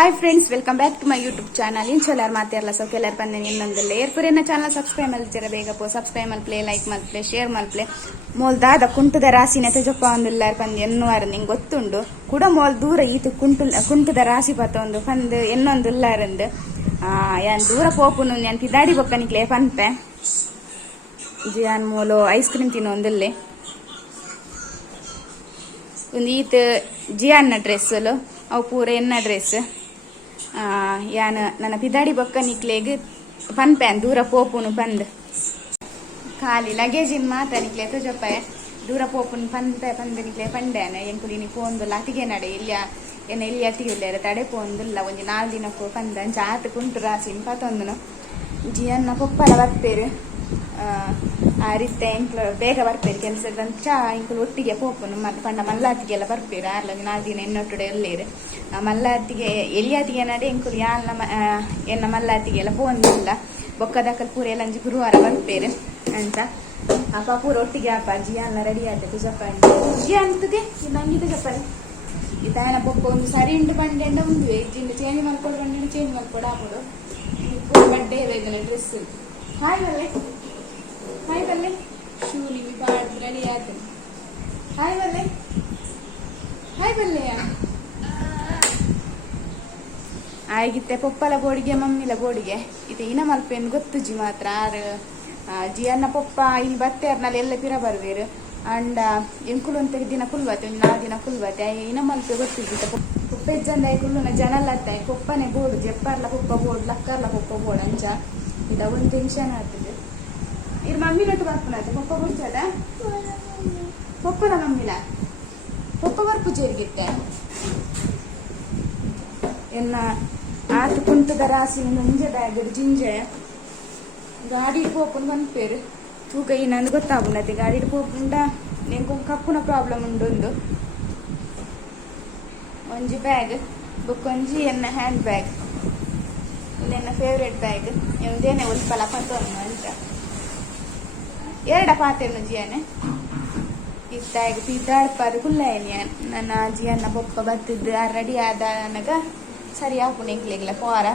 Hi friends, welcome back to my YouTube channel. ಇನ್ಶಾಲ್ಲಾರ್ ಮಾತಾಡಲ್ಲ ಸೊ ಕೆಲರ್ ಬಂದೆ ಇನ್ನೊಂದಿಲ್ಲ ಏರ್ಪುರಿನ ಚಾನಲ್ ಸಬ್ಸ್ಕ್ರೈಬ್ ಮಲ್ತಿರ ಬೇಗ ಪೋ ಸಬ್ಸ್ಕ್ರೈಬ್ ಮಲ್ಪ್ಲೆ ಲೈಕ್ ಮಲ್ಪ್ಲೆ ಶೇರ್ ಮಲ್ಪ್ಲೆ ಮೋಲ್ದಾದ ಕುಂಟದ ರಾಶಿನ ತಜಪ್ಪ ಒಂದಿಲ್ಲಾರ ಪಂದ್ ಎನ್ನುವಾರ ನಿಂಗೆ ಗೊತ್ತುಂಡು ಕೂಡ ಮೋಲ್ ದೂರ ಈತು ಕುಂಟದ ರಾಶಿ ಪತ್ತ ಒಂದು ಪಂದ್ ಎನ್ನೊಂದು ಇಲ್ಲಾರಂದು ಯಾನ್ ದೂರ ಪೋಪುನು ಯಾನ್ ಪಿದಾಡಿ ಬೊಕ್ಕನಿಕ್ಲೆ ಪಂಪೆ ಯಾನ್ ಮೋಲು ಐಸ್ ಕ್ರೀಮ್ ತಿನ್ನೊಂದಿಲ್ಲೆ ಒಂದು ಈತ್ ಜಿಯಾನ್ನ ಡ್ರೆಸ್ಸಲು ಅವು ಪೂರ ಎನ್ನ ಡ್ರೆಸ್ ಯಾನ್ ನನ್ನ ಪಿದಾಡಿ ಬೊಕ್ಕ ನಿಕ್ಲೆಗ್ ಪನ್ಪೆನ್ ದೂರ ಪೋಪುನು ಪಂದ್ ಖಾಲಿ ಲಗೇಜಿನ್ ಮಾತ ನಿಕ್ಲೆ ತೋಜಪ್ಪ ದೂರ ಪೋಪುನು ಪಂದೆ ನಿಕ್ಲೆ ಪಂಡೇನ ಎಂಕುಲಿನಿ ಪೋಂದುಲ್ಲ ಅತಿಗೆ ನಡೆ ಇಲ್ಲಿ ಏನ ಇಲ್ಲಿ ಅತಿಗೆ ಇಲ್ಲ ತಡೆ ಪೋಂದುಲ್ಲ ಒಂಜಿ 4 ದಿನ ಪಂದ ಜಾತ್ ಕುಂಟು ರಾಸಿ ಪತ್ತೊಂದುನು ಜಿಯನ್ನ ಪೊಪ್ಪಲ ಬರ್ಪೇರು ಆ ರೀತಿ ಇಂಕ್ಲು ಬೇಗ ಬರ್ಪೇರು ಕೆಲಸದಂಚ ಇಂಕ್ಲು ಒಟ್ಟಿಗೆ ಪೋಪುನು ಮತ್ತೆ ಪಂಡ ಮಲ್ಲಾತಿಗೆಲ್ಲ ಬರ್ಪೇರು 4 ದಿನ ಎನ್ನೊಟ್ಟುಡೆ ಎಲ್ಲೇರು ಮಲ್ಲಾತಿಗೆ ಎಲ್ಲಿಯಾತಿಗೆ ನಡೆ ಇಂಕುಲು ಯಾಲ್ನ ಎನ್ನ ಮಲ್ಲಾತಿಗೆಲ್ಲ ಪೋಂದಿಲ್ಲ ಬೊಕ್ಕದಕ್ಕಲ್ ಪೂರ ಎಲ್ಲಂಜಿ ಗುರುವಾರ ಬರ್ಪೇರು ಅಂತ ಅಪ್ಪ ಪೂರ ಒಟ್ಟಿಗೆ ಅಪ್ಪ ಜಿಯಾಲ್ನ ರೆಡಿ ಆಯ್ತು ತುಜಪ್ಪ ಜಿಯಾ ಅಂತದೆ ನಂಗಿದ ಚಪ್ಪಲಿ ಇದಾಯನ ಬೊಕ್ಕ ಒಂದು ಸರಿ ಉಂಟು ಪಂಡೆಂಡ ಉಂಡು ಇಜ್ಜಿಂದ ಚೇಂಜ್ ಮಾಡ್ಕೊಡು ಪಂಡೆಂಡು ಚೇಂಜ್ ಮಾಡ್ಕೊಡು ಹಾಕೋಡು ಬಡ್ಡೆ ಬೇಕಲ್ಲ ಡ್ರೆಸ್ ಹಾಯ್ ಬಲ್ಲೆ ಶೂ ನಿಮಗೆ ಪಾಡ್ ರೆಡಿ ಆಯ್ತು ಹಾಯ್ ಬಲ್ಲೆಯ ಆಗಿತ್ತೆ ಪೊಪ್ಪಲ ಬೋಡಿಗೆ ಮಮ್ಮಿಲ ಬೋಡಿಗೆ ಇದು ಇನ ಮಲ್ಪೇನು ಗೊತ್ತುಜಿ ಮಾತ್ರ ಜಿಯನ್ನ ಪೊಪ್ಪ ಇಲ್ಲಿ ಬತ್ತೇರ್ನಲ್ಲಿ ಎಲ್ಲ ಪಿರ ಬರ್ವೇರು ಅಂಡ ಎಂಕುಲು ಅಂತ ದಿನ ಕುಲ್ವತ್ತೆ ಒಂದು 4 ದಿನ ಕುಲ್ವತ್ತೆ ಇನ ಮಲ್ಪೆ ಗೊತ್ತಿದ್ದ ಪೊಪ್ಪ ಇಜ್ಜಂದ ಕುಲ್ಲುನ ಜನಲ್ಲತ್ತ ಪೊಪ್ಪನೆ ಬೋಡು ಜೆಪ್ಪರ್ಲ ಪೊಪ್ಪ ಬೋಡು ಲಕ್ಕರ್ಲ ಪೊಪ್ಪ ಬೋಡು ಅಂಚ ಇದ ಒಂದು ಟೆನ್ಷನ್ ಆಗ್ತದೆ ಇರ್ ಮಮ್ಮಿ ನೊಟ್ಟು ಬರ್ಪುನತ್ತೆ ಪೊಪ್ಪ ಬರ್ಚದ ಪೊಪ್ಪನ ಮಮ್ಮಿಲ ಪೊಪ್ಪ ಬರ್ಪು ಚೇರ್ಗಿತ್ತೆ ಎನ್ನ ಆತ ಕುಂಟದ ರಾಸಿ ಮುಂಜೆ ಬ್ಯಾಗ್ ಜಿಂಜೆ ಗಾಡಿ ಪೋಪುನ್ ಬಂದ್ಪೇರು ತೂಕ ಈ ನಂದು ಗೊತ್ತಾಗುಂಡತ್ತೆ ಗಾಡಿ ಪೋಪುಂಡ ನೆಂಕೊಂದು ಕಪ್ಪುನ ಪ್ರಾಬ್ಲಮ್ ಉಂಡೊಂದು ಒಂಜಿ ಬ್ಯಾಗ್ ಬೊಕ್ಕೊಂಜಿ ಎನ್ನ ಹ್ಯಾಂಡ್ ಬ್ಯಾಗ್ ಇದೆನ್ನ ಫೇವ್ರೇಟ್ ಬ್ಯಾಗ್ ಇದೇನೆ ಉಲ್ಪಲ ಪತ್ತೊಂದು ಅಂತ 2 ಪಾತೆನು ಜಿಯನೆ ಇತ್ತಾಗ ಪಿದ್ದಾಡ್ಪಾದು ಕುಲ್ಲಾಯನಿ ನನ್ನ ಜಿಯನ್ನ ಬೊಪ್ಪ ಬತ್ತಿದ್ದು ರೆಡಿ ಆದ ನನಗ ಸರಿ ಹಾಪುಣ ಎಂಕ್ಲೆಗ್ಲ ಪೋರ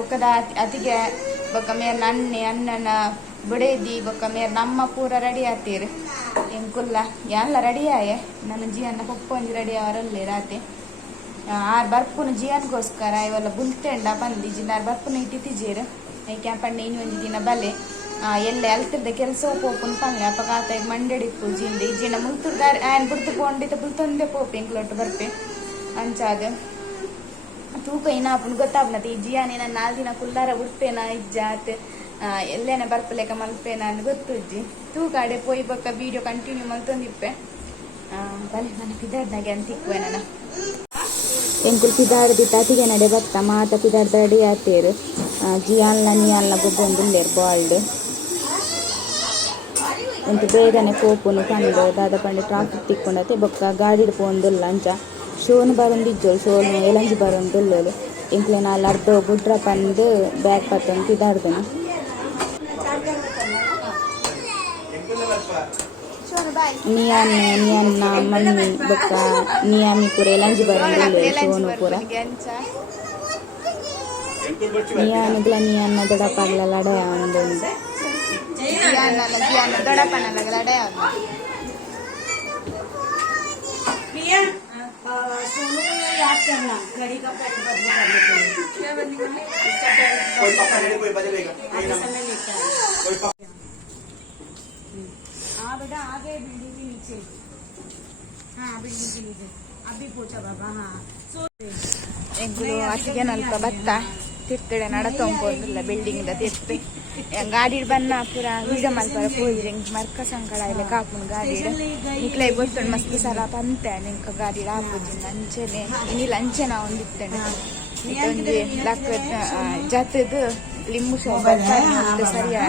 ಒಕ್ಕದ ಅತಿಗೆ ಬೊಕ್ಕ ಮೇರ್ ನನ್ನೆ ಅಣ್ಣನ ಬುಡೇದಿ ಬೊಕ್ಕ ಮೇರ್ ನಮ್ಮ ಪೂರ ರೆಡಿ ಆತೀರು ಎಂಕುಲ್ಲ ಎಲ್ಲ ರೆಡಿ ಆಯೆ ನನ್ನ ಜಿಯನ್ನ ಪೊಪ್ಪ ಒಂಜಿ ರೆಡಿ ಅವರಲ್ಲೇ ರಾತೆ ಆರ್ ಬರ್ಪುನು ಜಿಯನ್ಗೋಸ್ಕರ ಇವೆಲ್ಲ ಬುಲ್ತೆಂಡ ಬಂದು ಜಿನ್ನಾರು ಬರ್ಪುನ ಇಟ್ಟಿದ್ದೀರು ಐಕೆ ಪಂಡೆ ಇನ್ನು ಒಂಜಿ ದಿನ ಬಲೆ ಎಲ್ಲ ಅಲ್ತಿರ್ದೆ ಕೆಲಸ ಪೋಪುನ್ ಪಂಗೆ ಅಪ್ಪ ಕಾತ ಮಂಡಡಿಪ್ಪು ಜಿಂದಿ ಜಿನ ಮುಲ್ತುರ್ದಾರ ಆಯ್ನ ಬುಡ್ತು ಪೋಂಡಿತ ಬುಲ್ತೊಂದೆ ಪೋಪು ಎಂಕ್ಲೊಟ್ಟು ಬರ್ಪೆ ಅಂಚಾದ ತೂಕ ಇನಾಪುನ್ ಗೊತ್ತಾಗ್ನತಿ ಈ ಜಿಯಾನಿ ನಾನು 4 ದಿನ ಕುಲ್ಲಾರ ಉಡ್ಪೇನ ಇಜ್ಜಾತ್ ಎಲ್ಲೇನ ಬರ್ಪಲೇಕ ಮಲ್ಪೇನ ಅಂತ ಗೊತ್ತುಜ್ಜಿ ತೂಕ ಅಡೆ ಪೋಯಿ ಬೊಕ್ಕ ವಿಡಿಯೋ ಕಂಟಿನ್ಯೂ ಮಲ್ತೊಂದಿಪ್ಪೆ ಬಲೆ ನನ್ನ ಪಿದಾಡ್ನಾಗೆ ಅಂತಿಕ್ವೆ ನಾನು ಎಂಕುಲ್ ಪಿದಾಡ್ದಿ ತತಿಗೆ ನಡೆ ಬತ್ತ ಮಾತ ಪಿದಾಡ್ದ ರೆಡಿ ಆತೇರು ಜಿಯಾಲ್ನ ನೀಯಾಲ್ನ ಬೊಬ್ಬೊಂದುಲ್ಲೇರು ಬಾಲ್ಡ್ ಎಂತ ಬೇಗನೆ ಪೋಪುನು ಪಂಡು ದಾದ ಪಂಡು ಟ್ರಾಫಿಕ್ ತಿಕ್ಕೊಂಡತೆ ಬೊಕ್ಕ ಗಾಡಿಡ್ ಪೋಂದುಲ್ಲ ಅಂಚ ಶೋನು ಬರೊಂದಿಜ್ಜೋಳು ಶೋನು ಎಲಂಜಿ ಬರೊಂದುಲ್ಲೋಳು ಎಂಕ್ಲೆ ನಾಲ್ ಅರ್ಧ ಗುಡ್ರ ಪಂದು ಬ್ಯಾಗ್ ಪತ್ತೊಂದು ಪಿದಾಡ್ದನು ನಿಯನ್ನ ಮಮ್ಮಿ ಬೊಕ್ಕ ನಿಯಾಮಿ ಪೂರ ಎಲಂಜಿ ಬರೊಂದುಲ್ಲೇರು ಶೋನು ಪೂರ ನಿಯಾನುಗ್ಲ ನಿಯನ್ನ ದೊಡಪಗ್ಲ ಲಡಯ ಒಂದೊಂದು ದೊಡಪನ ಲಡಯ बेटा आगे बिल्डिंग के नीचे हाँ बिल्डिंग के नीचे अभी पहुंचा बाबा हाँ सो ಎಂಕುಲು ಅತಿಗೆ ನಲ್ಪ ಬತ್ತ ತಿರ್ತಡೆ ನಡತೊಂಪೊಂದುಲ್ಲ ಬಿಲ್ಡಿಂಗ್ ದ ತಿರ್ತಿ ಗಾಡಿ ಬನ್ನ ಪೂರ ವೀಡ ಮಲ್ಪರ ಪೋಯಿರೆ ಮರ್ಕ ಸಂಕಳ ಇಲ್ಲ ಕಾಪುನ್ ಗಾಡಿ ನಿಕ್ಲೆ ಗೊತ್ತುಂಡು ಮಸ್ತ್ ಸಲ ಪಂತೆ ನಿಂಕ ಗಾಡಿ ಹಾಪುಜಿಂದ ಅಂಚೆನೆ ಇನ್ನಿಲ್ಲ ಅಂಚೆನ ಒಂದಿತ್ತೇನೆ ಒಂಜಿ ಲಕ್ಕ ಜತದು ಲಿಂಬು ಸೋಬ ಸರಿಯಾ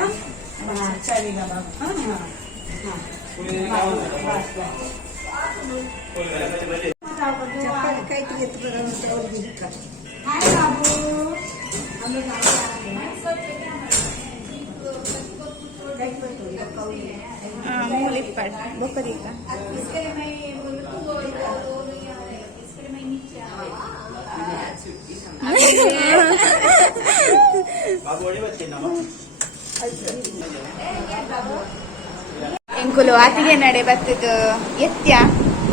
ಮೂಲಿಪ್ಪಡ್ ಬೊಕ್ಕದೀಕ ಎಂಕುಲು ಆತಿಗೆ ನಡೆ ಬತ್ತದು ಎತ್ಯ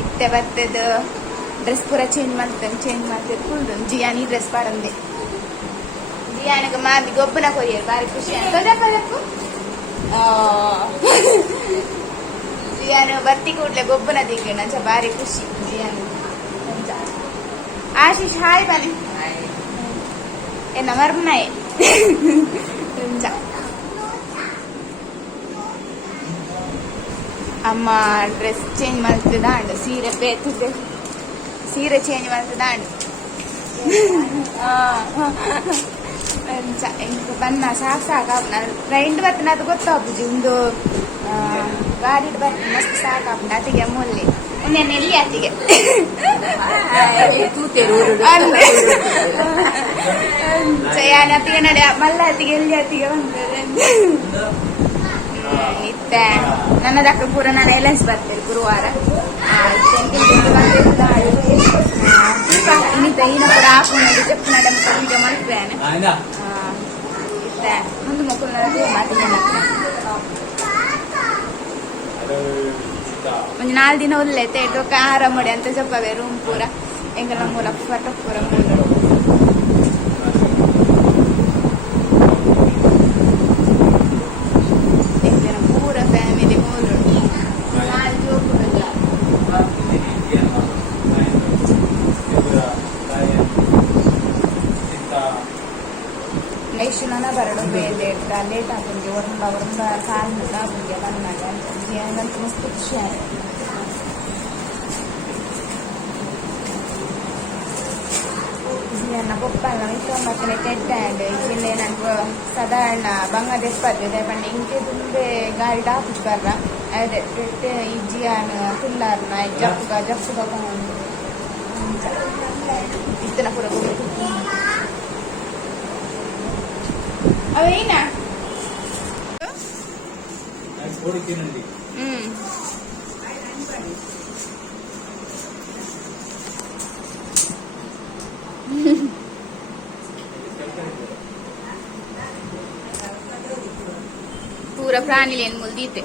ಇತ್ತೆ ಬತ್ತದು ಡ್ರೆಸ್ ಪೂರ ಚೇಂಜ್ ಮಾಡ್ತದೆ ಫುಲ್ ಜಿಯಾನಿ ಡ್ರೆಸ್ ಪಾಡಂದೆ ಜಿಯಾನಿಗೆ ಮಾದಿ ಗೊಬ್ಬನ ಕೊರಿಯರ್ ಬಾರಿ ಖುಷಿ ಅಂತದಕ್ಕೂ ಜಿಯಾನು ಬತ್ತಿ ಕೂಡ್ಲೆ ಗೊಬ್ಬನ ದಿಗ್ಗಣ ಬಾರಿ ಖುಷಿ ಜಿಯಾನು ಆಶೀಶ್ ಹಾಯ್ ಬನ್ನಿ ಎನ್ನ ಮರ್ನಾಯ್ ಅಮ್ಮ ಡ್ರೆಸ್ ಚೇಂಜ್ ಮಾಡ್ತದಾಂಡು ಸೀರೆ ಬೇತಿದ್ದೆ ಸೀರೆ ಚೇಂಜ್ ಮಾಡ್ತದಾಂಡು ಬನ್ನ ಸಾಕು ಟ್ರೈನ್ ಬರ್ತನ ಅದು ಗೊತ್ತಾಗ್ಬುಜಿ ಒಂದು ಗಾಡಿ ಬರ್ತದೆ ಮಸ್ತ್ ಸಾಕಾಗ್ಬಿಟ್ಟು ಅತಿಗೆ ಮೂಲೆ ಒನ್ನೆ ಎಲ್ಲಿ ಅತಿಗೆ ಯಾನ ಅತಿಗೆ ನಡೆ ಮಲ್ಲ ಅತಿಗೆ ಎಲ್ಲಿ ಅತಿಗೆ ಬಂತದೆ ಇತ್ತೆ ನನ್ನದಕ್ಕ ಪೂರ ನಾನು ಎಲೆನ್ಸ್ ಬರ್ತೇನೆ ಗುರುವಾರ ಇನ್ನಿದ್ದ ಈನ ಕೂಡ ಹಾಕೊಂಡು ಚೆಪ್ಪು ನಡೆ ಮುಖ ವೀಡಿಯೋ ಮಾಡ್ತೇನೆ ಇತ್ತೆ ಮುಂದೆ ಮಕ್ಕಳು ಮಾಡ್ತೇನೆ ಒಂದು 4 ದಿನ ಒಲ್ಲೆತೆ ಟೊಕ್ಕ ಆರಾಮ ಮಾಡಿ ಅಂತ చెప్పవే ರೂಮ್ ಪೂರ ಎಂಗಲ ಮೂಲ ಫಟೋ ಪೂರ ಮೂಲ ಪೂರ ಫ್ಯಾಮಿಲಿ ಮೂಲು ನೆಕ್ಸ್ಟ್ ನನ್ನ ಬರಡು ಲೇಟ್ ಹಾಕೊಂಡೆ ಒಂದು ಕಾಲು ಹಾಕೊಂಡೆ ಬಂದಾಗ ಅಂತ ಮಸ್ತ್ ಖುಷಿ ಆಯ್ತು ನನ್ನ ಪಪ್ಪಲ್ಲ ಇಷ್ಟೊಂಬತ್ತನೇ ಕೆಟ್ಟಾಂಡ್ ಇಲ್ಲಿ ನನಗೆ ಸಾಧಾರಣ ಬಂಗ ದೆಪ್ಪದೆ ಪಂಡ ಇಂಕೆ ತುಂಬೆ ಗಾಡಿ ಹಾಕಿಸ್ತಾರ ಅದೇ ಕೆಟ್ಟೆ ಇಜ್ಜಿಯಾನ ತುಲ್ಲಾರ್ನ ಜಪ್ಪುಗ ತಗೊಂಡು ಇತ್ತನ ಪೂರ ಅವೇನ पूरा प्राणी लेन मुल दीते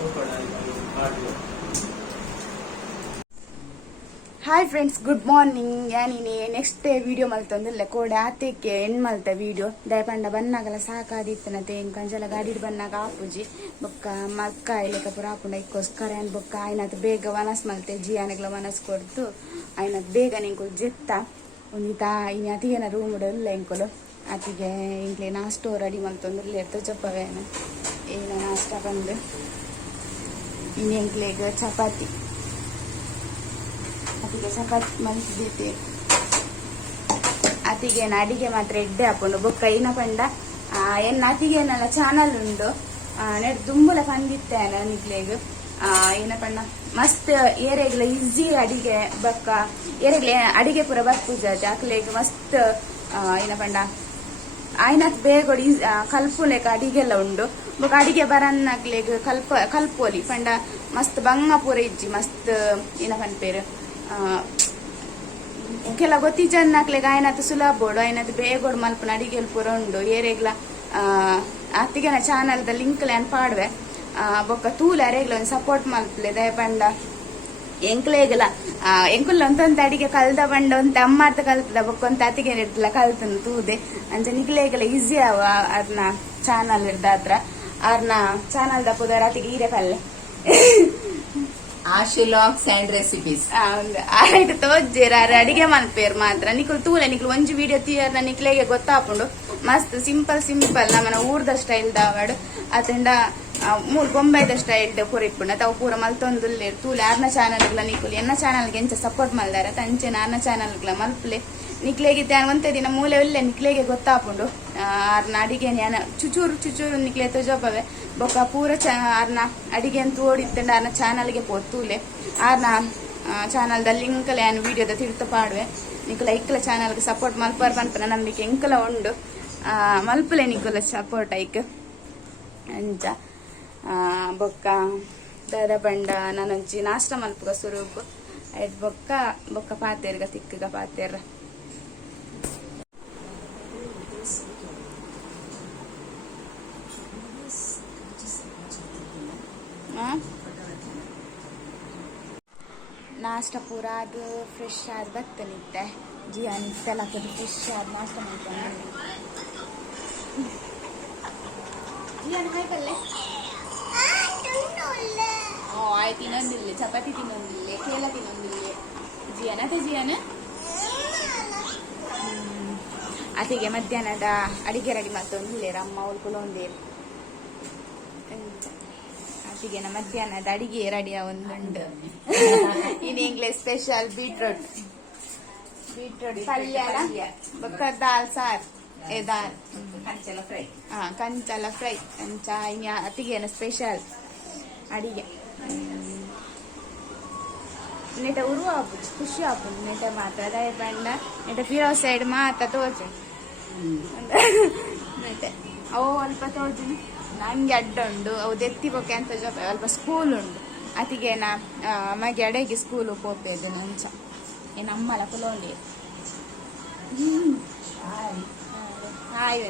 ಹಾಯ್ ಫ್ರೆಂಡ್ಸ್ ಗುಡ್ ಮಾರ್ನಿಂಗ್ ಯಾನಿನಿ ನೆಕ್ಸ್ಟ್ ಡೇ ವಿಡಿಯೋ ಮಲ್ತೊಂದಿಲ್ಲ ಕೋಡೆ ಆತಕ್ಕೆ ಹೆಣ್ಣು ಮಲ್ತ ವಿಡಿಯೋ ದಯಪಂಡ ಬನ್ನಾಗಲ್ಲ ಸಾಕಾದಿತ್ತನತೆ ಕಂಜಲ ಗಾಡಿ ಬನ್ನಾಗ ಆಪುಜಿ ಬೊಕ್ಕ ಮಕ್ಕ ಇಲ್ಲಕ ಪುರ ಹಾಕೊಂಡ ಇಕ್ಕೋಸ್ಕರ ಏನ್ ಬೊಕ್ಕ ಆಯ್ನತ್ ಬೇಗ ವನಸ್ ಮಲ್ತೆ ಜಿಯಾನೆಗ್ಲ ವನಸ್ ಕೊಡ್ತು ಆಯ್ನತ್ ಬೇಗ ನಿಂಕುಲ್ ಜೆತ್ತ ಒಂದಿತ ಇನ್ನು ಅತಿಗೆನ ರೂಮ್ ಇಲ್ಲ ಎಂಕುಲು ಅತಿಗೆ ಇಂಕ್ಲೆ ನಾಷ್ಟೋ ರೆಡಿ ಮಲ್ತೊಂದಿಲ್ಲ ಎತ್ತು ಚಪ್ಪವೇನ ಏನ ನಾಷ್ಟ ಬಂದು ಇನ್ನು ಎಂಕ್ಲೆಗ ಚಪಾತಿ ಅತಿಗೆ ಚಪಾತಿ ಮಲ್ತಿದ್ದೆ ಅತಿಗೆ ಅಡಿಗೆ ಮಾತ್ರ ಎಡ್ಡೆ ಹಾಕೊಂಡು ಬೊಕ್ಕ ಏನ ಪಂಡ ಎನ್ನ ಅತಿಗೆನೆಲ್ಲ ಚಾನಲ್ ಉಂಡು ನೆಡ್ ತುಂಬುಲ ಪಂದಿತ್ತೇನ ನಿಕ್ಲೆಗ್ ಏನ ಪಂಡ ಮಸ್ತ್ ಏರೆಗ್ಲ ಈಸಿ ಅಡಿಗೆ ಬೊಕ್ಕ ಏರೆಗ್ಲ ಅಡಿಗೆ ಪೂರ ಬರ್ಪುಜಾತೆ ಅಕ್ಲೆಗ್ ಮಸ್ತ್ ಏನ ಪಂಡ ಆಯ್ನತ್ ಬೇಗ ಕಲ್ಪುಲೆಕ ಅಡಿಗೆಲ್ಲ ಉಂಡು ಬೊಕ್ಕ ಅಡಿಗೆ ಬರನ್ನಕ್ಲೆಗ್ ಕಲ್ಪೋಲಿ ಪಂಡ ಮಸ್ತ್ ಬಂಗ ಪೂರ ಇಜ್ಜಿ ಮಸ್ತ್ ಏನ ಪನ್ಪೇರು ಕೆಲ ಗೊತ್ತಿಜನ್ನಕ್ಲೆಗ್ ಆಯ್ನತ್ ಸುಲಭ ಬೋಡು ಆಯ್ನತ್ ಬೇಗೋಡು ಮಲ್ಪನ ಅಡಿಗೆಲ್ ಪೂರ ಉಂಡು ಏರೆಗ್ಲ ಅತ್ತಿಗೆನ ಚಾನಲ್ದ ಲಿಂಕ್ ಲ್ಯಾನ್ ಪಾಡ್ವೆ ಬೊಕ್ಕ ತೂಲ ಅರೆಗ್ಲ ಒಂದು ಸಪೋರ್ಟ್ ಮಲ್ಪಲೆ ದಯ ಪಂಡ ಎಂಕ್ಲೇಗಲ ಎಂಕುಲ್ಲ ಒಂತೊಂತ ಅಡಿಗೆ ಕಲ್ದ ಬಂಡ ಒಂತ ಅಮ್ಮಾರ್ತ ಕಲ್ತದ ಬೊಕ್ಕ ಒಂತ ಅತಿಗೆ ಇರ್ತಲ್ಲ ಕಲ್ತನ ತೂದೆ ಅಂಚ ನಿಕ್ಲೇಗಲ ಈಸಿ ಅವ ಅರ್ನ ಚಾನಲ್ ಇರ್ದ ಹತ್ರ ಅರ್ನ ಚಾನಲ್ ದ ಪುದರ್ ಅತಿಗೆ ಈರೆ ಪಲ್ಲೆ ಆಶಿ ಲಾಗ್ಸ್ ಅಂಡ್ ರೆಸಿಪೀಸ್ ಆಯ್ತು ತೋಜ್ಜೇರ ಅಡಿಗೆ ಮಲ್ಪೇರ್ ಮಾತ್ರ ನಿಕ್ಲು ತೂಲೆ ನಿಕ್ಲು ಒಂಜಿ ವಿಡಿಯೋ ತೀಯರ್ನ ನಿಕ್ಲೆಗೆ ಗೊತ್ತಾಪುಂಡು ಮಸ್ತ್ ಸಿಂಪಲ್ ನಮ್ಮನ ಊರ್ದ ಸ್ಟೈಲ್ ದಾವಾಡು ಅತಂಡ ಮೂರ್ ಬೊಂಬೈದ ಸ್ಟೈಲ್ ಪೂರಿಪ್ಪುಂಡ ತಾವು ಪೂರ ಮಲ್ತೊಂದುಲ್ಲೆ ತೂಲೆ ಆರ್ನ ಚಾನಲ್ಗಳ ನಿಕ್ಲು ಎನ್ನ ಚಾನಲ್ಗೆ ಎಂಚ ಸಪೋರ್ಟ್ ಮಲ್ದಾರ ತಂಚೆನ ಆರ್ನ ಚಾನಲ್ಗಳ ಮಲ್ಪಲೆ ನಿಕ್ಲೆಗೆ ಒಂತೆ ದಿನ ಮೂಲೆ ಒಳ್ಳೆ ನಿಕ್ಲೆಗೆ ಗೊತ್ತಾಪುಂಡು ಆರ್ನ ಅಡಿಗೆ ನ್ಯಾನ ಚುಚೂರು ನಿಕ್ಲೆ ತೋಜೋಪವೆ ಬೊಕ್ಕ ಪೂರ ಆರ್ನ ಅಡಿಗೆ ಅಂತ ಓಡಿತ್ತಂಡ ಆರ್ನ ಚಾನಲ್ಗೆ ಪೋತೂಲೆ ಆರ್ನ ಚಾನಲ್ದ ಲಿಂಕ್ ಲ್ಯಾನ್ ವಿಡಿಯೋದ ತಿರ್ತ ಪಾಡುವೆ ನಿಕ್ಲ ಇಕ್ಕಲ ಚಾನಲ್ಗೆ ಸಪೋರ್ಟ್ ಮಲ್ಪರ್ ಪನ್ಪನ ನಂಬಿಕೆ ಎಂಕಲ ಉಂಡು ಮಲ್ಪಲೆ ನಿಕ್ಕಲ ಸಪೋರ್ಟ್ ಐಕ್ ಅಂಚ ಬೊಕ್ಕ ದಾದ ಪಂಡ ನಾನೊಂಚಿ ನಾಷ್ಟ ಮಲ್ಪುಗ ಸುರೂಪು ಆಯ್ತು ಬೊಕ್ಕ ಪಾತೇರ್ಗ ತಿಕ್ಕಗ ಪಾತೇರ ನಾಷ್ಟ ಪೂರ ಅದು ಫ್ರೆಶ್ ಆದ ಬತ್ತನಿತ್ತೆ ಜಿಯಾನ್ ತೆಲಕದು ಫ್ರೆಶ್ ಆದ ನಾಷ್ಟ ಮಾಡ್ಕೊಂಡು ಜಿಯಾನ್ ಹಾಯ್ಕಲ್ಲೇ ಓ ಆಯ್ತು ತಿನ್ನೊಂದಿಲ್ಲ ಚಪಾತಿ ತಿನ್ನೊಂದಿಲ್ಲ ಕೇಳ ತಿನ್ನೊಂದಿಲ್ಲ ಜಿಯಾನ್ ಅದೇ ಜಿಯಾನ್ ಅತಿಗೆ ಮಧ್ಯಾಹ್ನದ ಅಡಿಗೆ ರೆಡಿ ಮತ್ತೊಂದಿಲ್ಲೇರ ಅಮ್ಮ ಉಳ್ಕೊಳ್ಳೋ ಒಂದೇರು ಅತಿಗೆ ಮಧ್ಯಾಹ್ನದ ಅಡಿಗೆ ರೆಡಿ ಒಂದುಂಡು ಇನ್ ಇಂಗ್ಲಿಷ್ ಸ್ಪೆಷಲ್ ಬೀಟ್ರೂಟ್ ಪಲ್ಯ ಬೊಕ್ಕ ದಾಲ್ ಸಾರ್ ಏ ದಾಲ್ ಕಂಚಲ ಫ್ರೈ ಕಂಚ ಇನ್ನು ಅತಿಗೆ ಸ್ಪೆಷಲ್ ಅಡಿಗೆ ನೆಟ ಉರುವ ಆಪುಜಿ ಖುಷಿ ಆಪುಂಡು ನೆಟ ಮಾತ್ರ ದಯ ಪಂಡ ನೆಟ ಫಿರೋ ಸೈಡ್ ಮಾತ್ರ ತೋಜು ನೆಟ ಅವು ಅಲ್ಪ ತೋಜು ನಂಗೆ ಅಡ್ಡ ಉಂಡು ಅವು ದೆತ್ತಿ ಬೊಕ್ಕೆ ಅಂತ ಜೊತೆ ಅಲ್ಪ ಸ್ಕೂಲ್ ಉಂಡು ಅತಿಗೇನ ಮಗೆ ಅಡೆಗೆ ಸ್ಕೂಲ್ ಪೋಪೆದು ನಂಚ ಏನು ಅಮ್ಮಲ ಕುಲೋಂಡಿ ಹಾಯ್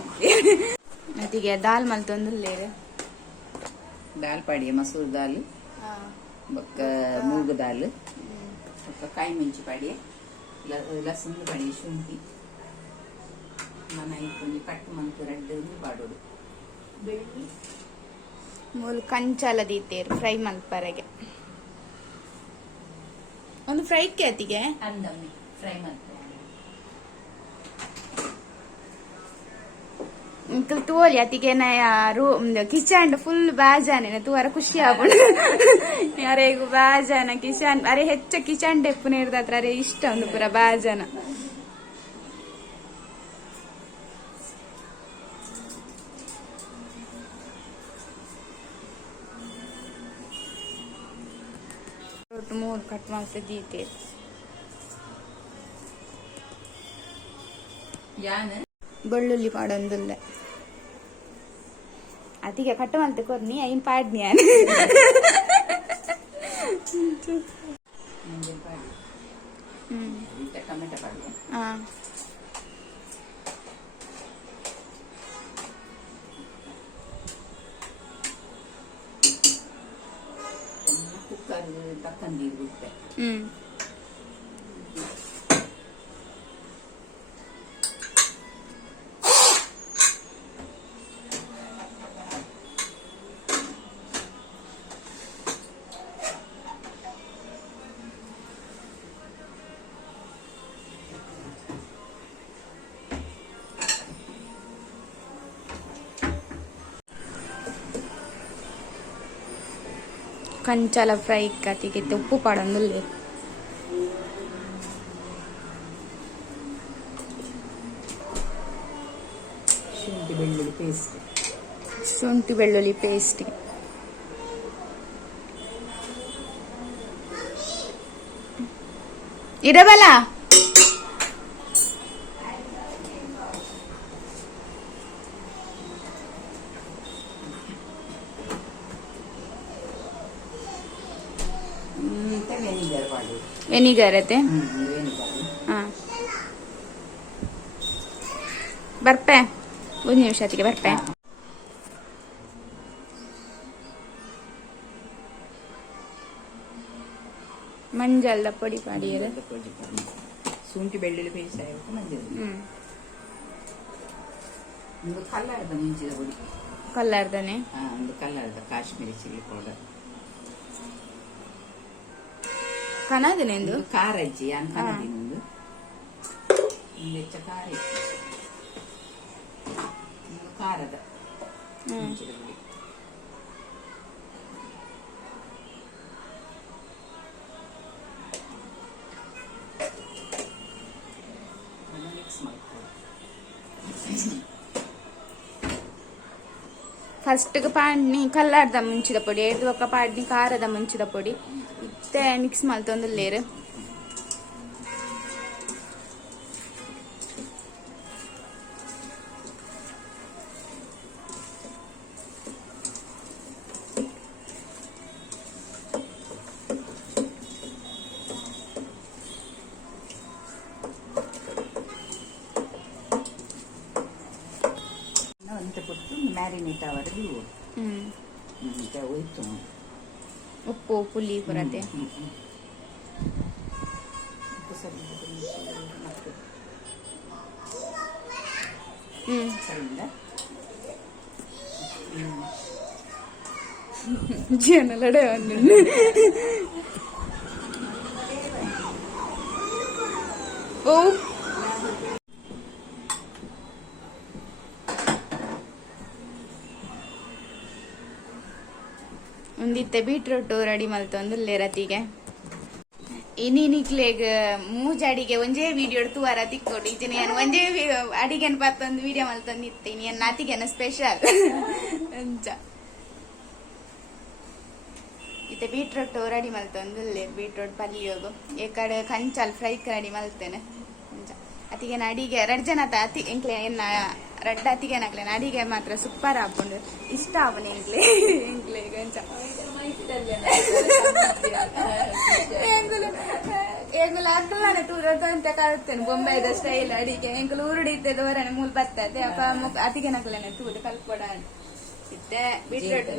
ಅತಿಗೆ ದಾಲ್ ಮಲ್ತೊಂದುಲ್ಲೇರು ದಾಲ್ ಪಡಿ ಮಸೂರ್ ದಾಲ್ ಬೊಕ್ಕ ಮೂಗ್ ದಾಲ್ ಬೊಕ್ಕ ಕಾಯಿ ಮೆಂಚು ಪಡಿ ಲಸನ್ ಪಡಿ ಶುಂಠಿ ಮನ ಇಟ್ಕೊಂಡು ಕಟ್ ಮಂತು ರೆಡ್ ಪಾಡೋಡು ಬೆಳ್ಳಿ ಮೂಲು ಕಂಚಾಲ ದೀತೇರು ಫ್ರೈ ಮಲ್ಪರೆಗೆ ಒಂದು ಫ್ರೈಡ್ಗೆ ಅತಿಗೆ ಅಂದಮ್ಮಿ ಫ್ರೈ ಮಾಡ್ತಾರೆ ತೋಲಿ ಅತಿಗೆ ಕಿಚನ್ ಫುಲ್ ಬಾಜಾನೆ ತೂವರ ಖುಷಿ ಆಗ್ಬಿಡು ಅರೆಗೂ ಬಾಜಾನ ಕಿಚನ್ ಅರೆ ಹೆಚ್ಚ ಕಿಚನ್ ಡೆಪ್ಪು ಇರ್ದತ್ರ ಅರೆ ಇಷ್ಟ ಒಂದು ಪೂರ ಬಾಜಾನ ಮೂರು ಕಟ್ ಮಾಡ್ತಾ ದೀತೆ ಯಾನ್ ಬೆಳ್ಳುಳ್ಳಿ ಪಾಡೊಂದುಲ್ಲ ಅತಿಗೆ ಕಟ್ಟು ಮಲ್ತೆ ಕೊರ್ನಿ ಐನ್ ಪಾಡ್ನಿ ಟೊಮೆಟೊ ಪಾಡಿ ಕುಕ್ಕರ್ ತಕ್ಕಂದಿರು ಬಿಟ್ಟೆ ಕಂಚಾಲ ಫ್ರೈ ಕತಿಗೆ ಉಪ್ಪು ಪಾಡೊಂದುಲ್ಲೆ ಶುಂಠಿ ಬೆಳ್ಳುಳ್ಳಿ ಪೇಸ್ಟ್ ಶುಂಠಿ ಬೆಳ್ಳುಳ್ಳಿ ಪೇಸ್ಟ್ ಇರಬಲ್ಲ ವೆನಿಗರ್ ಅತ್ತೆ ಹಾ ಬರ್ಪೆ ಒಂದು ನಿಮಿಷ ಅತ್ತಿಗೆ ಬರ್ಪೆ ಮಂಜಲ್ದ ಪೊಡಿ ಪಾಡಿ ಶುಂಠಿ ಬೆಳ್ಳುಳ್ಳಿ ಪೇಸ್ಟ್ ಆಗುತ್ತೆ ಮಂಜಲ್ ಒಂದು ಕಲ್ಲರ್ದ ಮುಂಚಿದ ಪುಡಿ ಕಲ್ಲರ್ದನೆ ಒಂದು ಕಲ್ಲರ್ದ ಕಾಶ್ಮೀರಿ ಚಿಲ್ಲಿ ಪೌಡರ್ ಕನದಿನೆಂದು ಖಾರ ಇಜ್ಜಿ ಅನ್ಕನದಿನೊಂದು ಹೆಚ್ಚ ಖಾರ ಇತ್ತು ಒಂದು ಖಾರದ ಮುಂಚಿದ ಪುಡಿ ಮಿಕ್ಸ್ ಮಾಡ್ಕೊಳ್ಳಿ ಫಸ್ಟ್ ಪಾಡ್ನಿ ಕಲ್ಲರ್ದ ಮುಂಚಿದ ಪೊಡಿ ಎರಡು ಒಕ್ಕ ಪಾಡ್ನಿ ಖಾರದ ಮುಂಚಿದ ಪೊಡಿ ಇತ್ತೆ ಮಿಕ್ಸ್ ಮಲ್ತೊಂದುಲ್ಲೇರು ಅಂತ ಕೊಟ್ಟು ಮ್ಯಾರಿನೇಟ್ ಅವರಿಗೆ ಹೋಯ್ತು ಉಪ್ಪು ಪುಳಿ ಬರತ್ತೆ ಸರಿಯಿಂದ ಜನಲಡೆ ಒಂದು ಓ ಒಂದಿತ್ತೆ ಬೀಟ್ರೂಟ್ ರೆಡಿ ಮಲ್ತೊಂದು ರತಿಗೆ ಇನ್ನಿಕ್ಲೆಗ್ ಮೂಜ್ ಅಡಿಗೆ ಒಂಜೇ ವಿಡಿಯೋ ತೂವಾರ ತಿಕ್ಕೊಡು ಈಜಿನ ಏನು ಒಂಜೇ ಅಡಿಗೆನ್ ಪತ್ತೊಂದು ವಿಡಿಯೋ ಮಲ್ತೊಂದಿತ್ತೆ ಇನ್ನು ನಾತಿಗೆನ ಸ್ಪೆಷಲ್ ಅಂಚ ಇತ್ತೆ ಬೀಟ್ರೂಟ್ ರೆಡಿ ಮಲ್ತೊಂದು ಬೀಟ್ರೂಟ್ ಪಲ್ಯೋಗು ಈ ಕಡೆ ಕಂಚಲ್ ಫ್ರೈ ರೆಡಿ ಮಲ್ತೇನೆ ಅಂಚ ಅತಿಗೆನ ಅಡಿಗೆ 2 ಜನ ಅತಿ ಎಂಕ್ಲೆ ಎನ್ನ ರಡ್ಡ ಅತಿಗೆನಾಗ್ಲೇನ ಅಡಿಗೆ ಮಾತ್ರ ಸೂಪರ್ ಹಾಕೊಂಡು ಇಷ್ಟ ಅವನ ಎಂಕ್ಲೆಗೆ ಅಂಚ ಎಂಗುಲ ಅಕ್ಕಲಾನೆ ತೂರದ ಅಂತ ಕಲ್ತೇನೆ ಬೊಂಬೈದ ಸ್ಟೈಲ್ ಅಡಿಗೆ ಎಂಗುಲು ಉರುಡಿತ್ತೆ ದೋರನೆ ಮೂಲ್ ಬರ್ತದೆ ಅಪ್ಪ ಅತಿಗೆನಾಗ್ಲೇನೆ ತೂದು ಕಲ್ಕೊಡ ಇತ್ತೆ ಬೀಟ್ರೂಟ್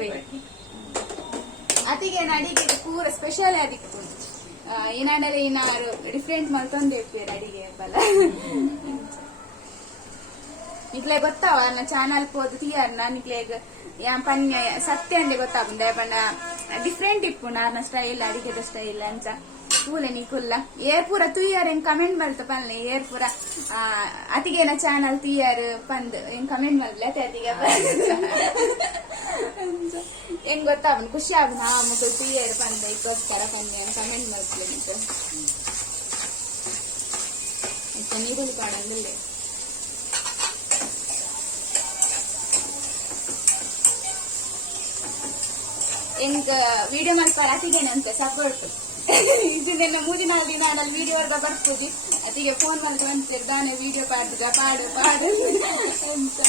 ಅತಿಗೆನ ಅಡಿಗೆ ಪೂರ ಸ್ಪೆಷಲ್ ಆದಿತ್ತು ಏನಾಡಲೆ ಏನಾರು ಡಿಫ್ರೆಂಟ್ ಮಲ್ತೊಂದಿರ್ತೀರ ಅಡಿಗೆ ಬಲ ನಿಕ್ಲೆ ಗೊತ್ತಾವ ನನ್ನ ಚಾನಲ್ ಪೋದು ತೀಯರ್ನ ನಿಕ್ಲೆಗ್ ಯಾನ್ ಪನ್ಯ ಸತ್ಯ ಅಂದೆ ಗೊತ್ತಾಗುಂದೆ ಬಣ್ಣ ಡಿಫ್ರೆಂಟ್ ಇಪ್ಪು ನಾರ್ನ ಸ್ಟೈಲ್ ಅಡಿಗೆದ ಸ್ಟೈಲ್ ಅಂಚ ತೂಲೆ ನಿಕುಲ್ಲ ಏರ್ ಪೂರ ತುಯ್ಯಾರ ಹೆಂಗ್ ಕಮೆಂಟ್ ಮಲ್ತ ಪನ್ಲೆ ಏರ್ ಪೂರ ಅತಿಗೆನ ಚಾನಲ್ ತುಯ್ಯಾರ ಪಂದ್ ಹೆಂಗ್ ಕಮೆಂಟ್ ಮಲ್ಲೆ ಅತಿಗೆ ಹೆಂಗ್ ಗೊತ್ತಾವನ್ ಖುಷಿ ಆಗ ನಾ ಮಕ್ಕಳು ತುಯ್ಯಾರ ಪಂದ ಇಕ್ಕೋಸ್ಕರ ಪಂದೆ ಕಮೆಂಟ್ ಮಲ್ತ್ಲೆ ನೀರುಳ್ಳಿ ಕಾಣಂಗಿಲ್ಲ ಎಂಕ್ ವಿಡಿಯೋ ಮಲ್ಪಾರ ಅತಿಗೆನಂತೆ ಸಪೋರ್ಟ್ ಇದನ್ನ ಮೂಜಿ ನಾಲ್ ದಿನ ಆಡಲ್ ವಿಡಿಯೋ ವರ್ಗ ಬರ್ಬೋದು ಅತಿಗೆ ಫೋನ್ ಮಲ್ಕ ಅಂತೀರಿ ದಾನೆ ವಿಡಿಯೋ ಪಾಡ್ದ ಪಾಡು ಪಾಡು ಅಂತ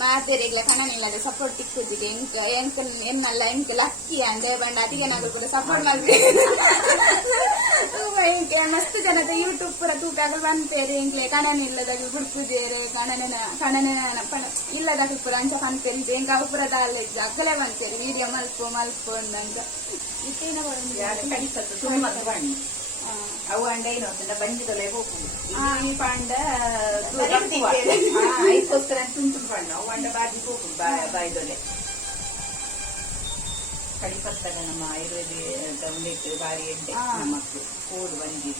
ಮಾತೇರಿಗ್ಲ ಕಣನಿಲ್ಲದೆ ಸಪೋರ್ಟ್ ತಿಕ್ಕುದಿಗೆ ಎಂಕ್ ಎನ್ನಲ್ಲ ಎಂಕ್ ಲಕ್ಕಿ ಅಂದೆ ಬಂಡ ಅತಿಗೆನಾಗಲು ಕೂಡ ಸಪೋರ್ಟ್ ಮಾಡ್ಬೇಕು ಮಸ್ತ್ ಜನದ ಯೂಟ್ಯೂಬ್ ಪೂರ ತೂಕಾಗಲ್ ಬಂತೇರಿ ಎಂಕ್ಲೆ ಕಣನಿಲ್ಲದಾಗ ಗುಡ್ಪುದೇರೆ ಕಣನ ಇಲ್ಲದಾಗ ಪೂರ ಅಂಚ ಕಂತೇರಿ ಎಂಕ ಪುರದ ಅಲ್ಲ ಅಕ್ಕಲೆ ಬಂತೇರಿ ವಿಡಿಯೋ ಮಲ್ಪು ಅಂದಂಗ ಇತ್ತೇನ ಅವು ಅಂಡ ಏನು ಬಂದಿದಲ್ಲ ಹೋಗುದು ಪಾಂಡ ಐಕೋಸ್ಕರ ತುಂಟು ಪಾಂಡ ಅವು ಅಂಡ ಬಾಜಿ ಹೋಗುದು ಬಾಯ್ದೊಲೆ ಕಡಿಪತ್ತಾಗ ನಮ್ಮ ಆಯುರ್ವೇದ ಉಂಡೆಟ್ಟು ಬಾರಿ ಎಡ್ಡೆ ನಮ್ಮಕ್ಕಳು ಕೋಡು ಬಂದಿ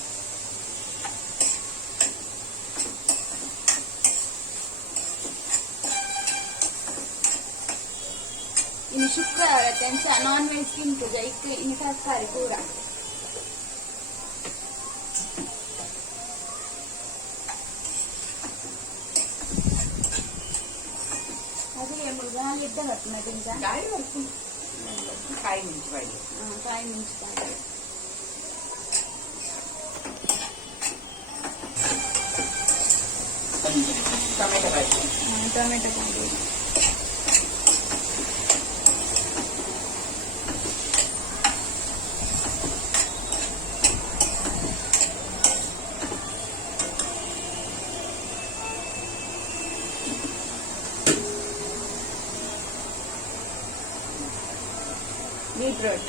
ಇನ್ನು ಶುಕ್ರವಾರ ನಾನ್ ವೆಜ್ ತಿಂತದೆ ಇನ್ನು ತರಕಾರಿ ಪೂರ ಅದೇ ಮುಳುಗಾಲಿದ್ದ ಬರ್ತನ ತಿಂತ ಗಾಳಿ ಬರ್ತೀನಿ ಕಾಯಿ ಮಿಂಚು ಬಾಯಿ ಕಾಯಿ ಮಿಂಚ್ತಾರೆ ಟೊಮೆಟೊ ಬಾಯಿ ಟೊಮೆಟೊ ಬಾಯಿ ಬೀಟ್ರೂಟ್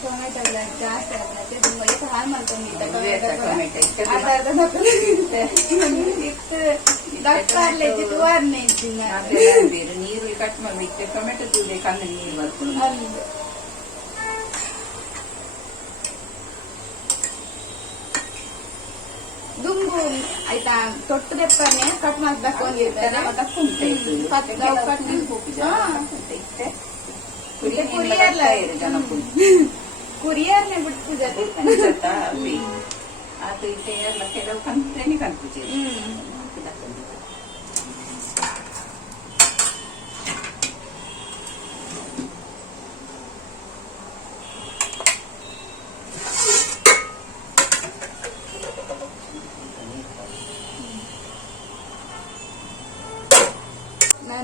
ಟೊಮೆಟೊ ಎಲ್ಲ ಜಾಸ್ತಿ ಆಗ್ತದೆ ತುಂಬ ಈಗ ಹಾಳು ಮಾಡ್ಕೊಂಡಿದ್ದೆ ನೀರು ಕಟ್ ಮಾಡ್ಲಿಕ್ಕೆ ಟೊಮೆಟೊ ತೂದೆ ಕಣ್ಣು ನೀರು ಬರ್ಕೊಂಡು ದುಂಬು ಆಯ್ತಾ ತೊಟ್ಟು ದೆಪ್ಪನೆ ಕಟ್ ಮಾಡ್ಬೇಕು ಕುರಿಯರ್ನೆ ಬಿಟ್ಟು ಅದು ಇತ್ತೆ ಎಲ್ಲ ಕೆಲವು ಕಂತೇನೆ ಕನ್ಪುಜಿ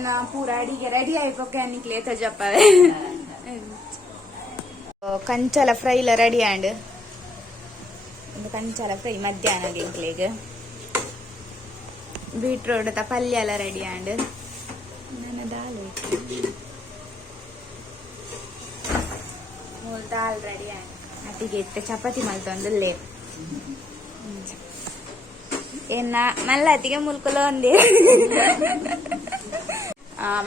ನಾನು ಪೂರ ಅಡಿಗೆ ರೆಡಿ ಆಯ್ಪಕ್ಕೆ ಅನ್ನಿಕ್ಲೆ ತಜಪ್ಪ ಕಂಚಾಲ ಫ್ರೈಲ ರೆಡಿ ಆಂಡ್ ಒಂದು ಕಂಚಾಲ ಫ್ರೈ ಮಧ್ಯಾಹ್ನ ಗಿಂಕ್ಲೆಗ್ ಬೀಟ್ರೋಟ್ ಪಲ್ಯ ಎಲ್ಲ ರೆಡಿ ಆಂಡ್ ನನ್ನ ದಾಲ್ ಮೂಲ್ ದಾಲ್ ರೆಡಿ ಆಂಡ್ ಅತಿಗೆ ಇತ್ತೆ ಚಪಾತಿ ಮಲ್ತೊಂದು ಲೇಪ್ ಏನ ಮಲ್ಲ ಅತಿಗೆ ಮುಲ್ಕುಲ ಒಂದೇ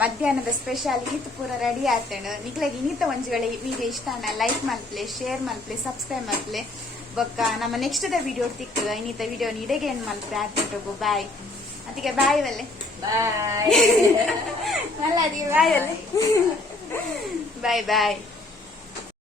ಮಧ್ಯಾಹ್ನದ ಸ್ಪೆಷಲ್ ಈತ್ ಪೂರ ರೆಡಿ ಆತೇನು ನಿಕ್ಲೆಗ್ ಇನ್ನಿತ ಒಂಜುಗಳ ವಿಡಿಯೋ ಇಷ್ಟ ಲೈಕ್ ಮಲ್ಪ್ಲೆ ಶೇರ್ ಮಲ್ಪ್ಲೆ ಸಬ್ಸ್ಕ್ರೈಬ್ ಮಲ್ಪ್ಲೆ ಬೊಕ್ಕ ನಮ್ಮ ನೆಕ್ಸ್ಟ್ ದ ವಿಡಿಯೋ ತಿಕ್ಕ ಇನ್ನಿತ ವಿಡಿಯೋ ಇಡೆಗೆ ಏನ್ ಮಲ್ಪ್ಲೆ ಆತೇಟು ಬಾಯ್ ಅದಕ್ಕೆ ಬಾಯ್ ಬಲ್ಲೆ ಬಾಯ್ ಮಲ್ಲ ಅದಕ್ಕೆ ಬಾಯ್ ಬಲ್ಲೆ ಬಾಯ್ ಬಾಯ್